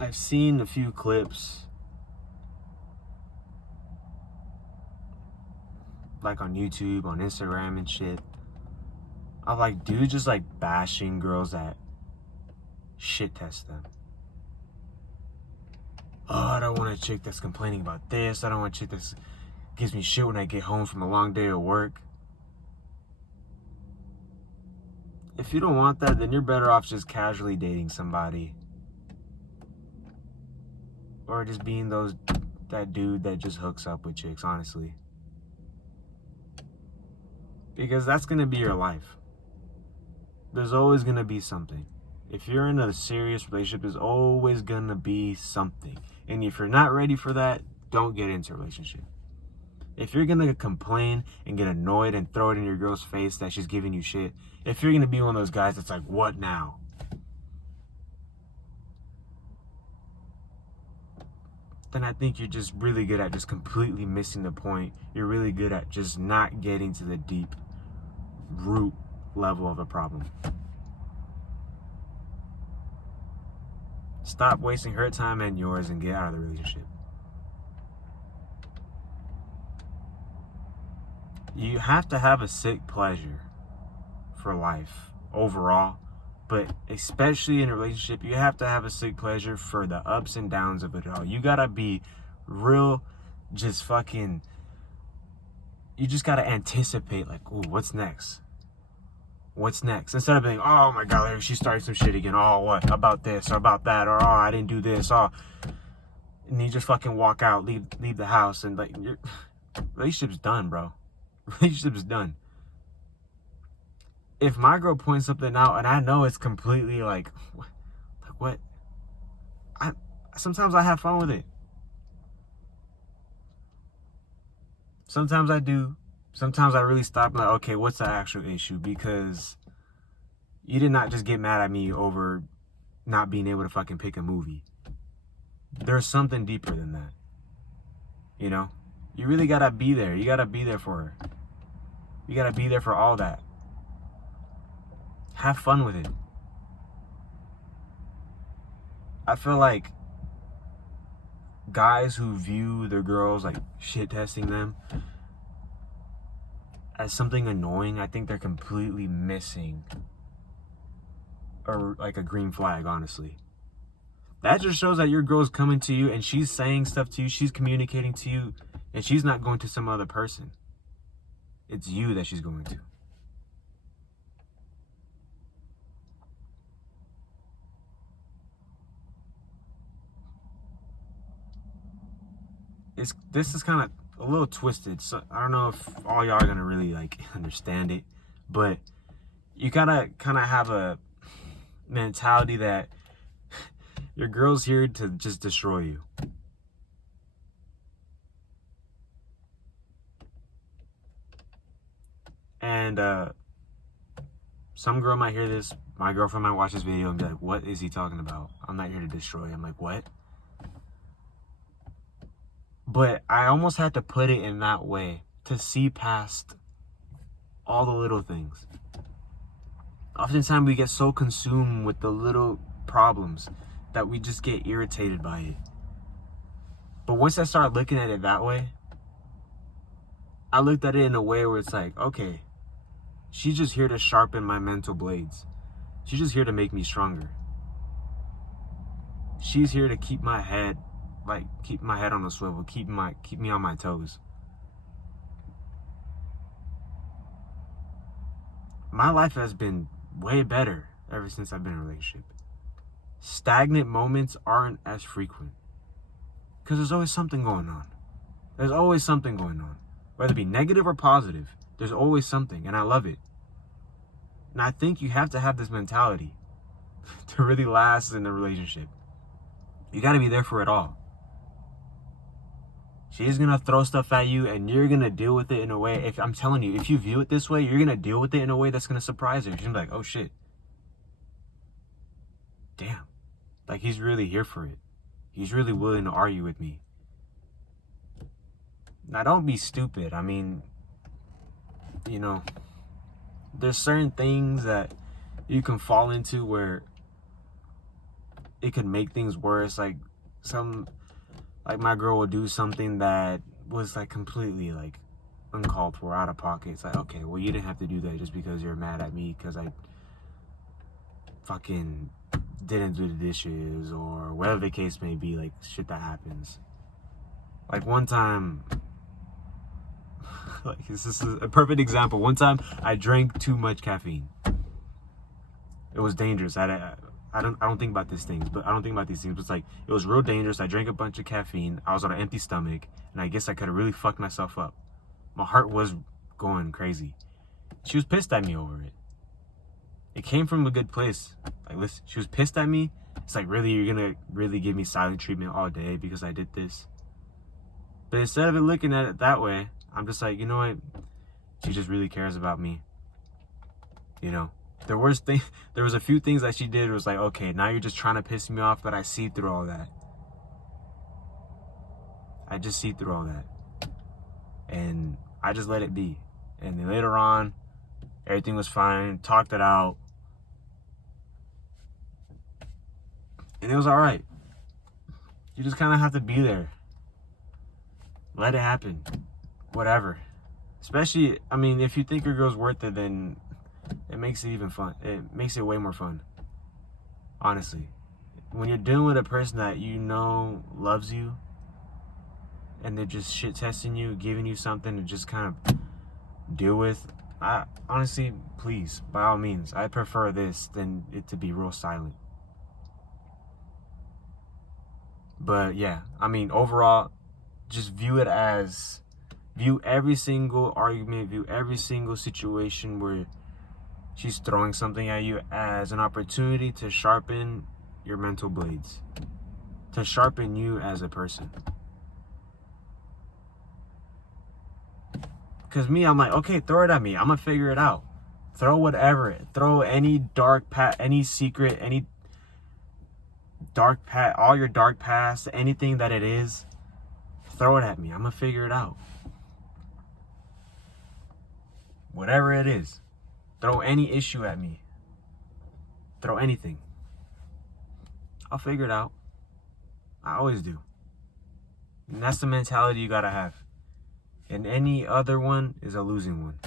I've seen a few clips like on YouTube, on Instagram and shit, of like dudes just like bashing girls that shit test them. Oh, I don't want a chick that's complaining about this. I don't want a chick that gives me shit when I get home from a long day of work. If you don't want that, then you're better off just casually dating somebody. Or just being that dude that just hooks up with chicks, honestly. Because that's going to be your life. There's always going to be something. If you're in a serious relationship, there's always going to be something. And if you're not ready for that, don't get into a relationship. If you're going to complain and get annoyed and throw it in your girl's face that she's giving you shit, if you're going to be one of those guys that's like, what now? Then I think you're just really good at just completely missing the point. You're really good at just not getting to the deep root level of a problem. Stop wasting her time and yours and get out of the relationship. You have to have a sick pleasure for life overall, but especially in a relationship, you have to have a sick pleasure for the ups and downs of it all. You gotta be real, just fucking, you just gotta anticipate, like, ooh, what's next? What's next? Instead of being, oh my God, she started some shit again. Oh, what? About this or about that? Or, oh, I didn't do this. Oh. And you just fucking walk out, leave the house, and like, your relationship's done, bro. Relationship's done. If my girl points something out and I know it's completely like what? Sometimes I have fun with it. Sometimes I do. Sometimes I really stop and like, okay, what's the actual issue? Because you did not just get mad at me over not being able to fucking pick a movie. There's something deeper than that. You know? You really gotta be there. You gotta be there for her. You gotta be there for all that. Have fun with it. I feel like guys who view their girls like shit testing them as something annoying, I think they're completely missing or like a green flag, honestly. That just shows that your girl's coming to you and she's saying stuff to you, she's communicating to you, and she's not going to some other person. It's you that she's going to. This is kind of a little twisted, so I don't know if all y'all are gonna really like understand it, but you gotta kind of have a mentality that your girl's here to just destroy you. And some girl might hear this, my girlfriend might watch this video and be like, what is he talking about? I'm not here to destroy you. I'm like, what? But I almost had to put it in that way to see past all the little things. Oftentimes we get so consumed with the little problems that we just get irritated by it. But once I started looking at it that way, I looked at it in a way where it's like, okay, she's just here to sharpen my mental blades. She's just here to make me stronger. She's here to keep my head on the swivel, keep me on my toes. My life has been way better ever since I've been in a relationship. Stagnant moments aren't as frequent because there's always something going on. There's always something going on. Whether it be negative or positive, there's always something, and I love it. And I think you have to have this mentality to really last in a relationship. You got to be there for it all. She's going to throw stuff at you, and you're going to deal with it in a way, if I'm telling you, if you view it this way, you're going to deal with it in a way that's going to surprise her. She's going to be like, oh shit. Damn. Like, he's really here for it. He's really willing to argue with me. Now, don't be stupid. I mean, you know, there's certain things that you can fall into where it could make things worse. Like my girl would do something that was like completely like uncalled for, out of pocket. It's like, okay, well, you didn't have to do that just because you're mad at me because I fucking didn't do the dishes or whatever the case may be. Like, shit that happens. Like, one time, like, this is a perfect example. One time I drank too much caffeine. It was dangerous. I don't think about these things, but it's like, it was real dangerous. I drank a bunch of caffeine. I was on an empty stomach, and I guess I could have really fucked myself up. My heart was going crazy. She was pissed at me over it. It came from a good place. Like, listen, she was pissed at me. It's like, really, you're gonna really give me silent treatment all day because I did this? But instead of it looking at it that way, I'm just like, you know what? She just really cares about me. You know? There was a few things that she did. It was like, okay, now you're just trying to piss me off, but I see through all that. I just see through all that. And I just let it be. And then later on, everything was fine. Talked it out. And it was alright. You just kind of have to be there. Let it happen. Whatever. Especially, I mean, if you think your girl's worth it, then it makes it even fun. It makes it way more fun. Honestly. When you're dealing with a person that you know loves you, and they're just shit testing you, giving you something to just kind of deal with, I honestly, please, by all means, I prefer this than it to be real silent. But yeah, I mean, overall, just view every single argument, view every single situation where she's throwing something at you as an opportunity to sharpen your mental blades, to sharpen you as a person. Because me, I'm like, okay, throw it at me. I'm going to figure it out. Throw whatever. Throw any dark past, any secret, any dark past, all your dark past, anything that it is, throw it at me. I'm going to figure it out. Whatever it is. Throw any issue at me. Throw anything. I'll figure it out. I always do. And that's the mentality you got to have. And any other one is a losing one.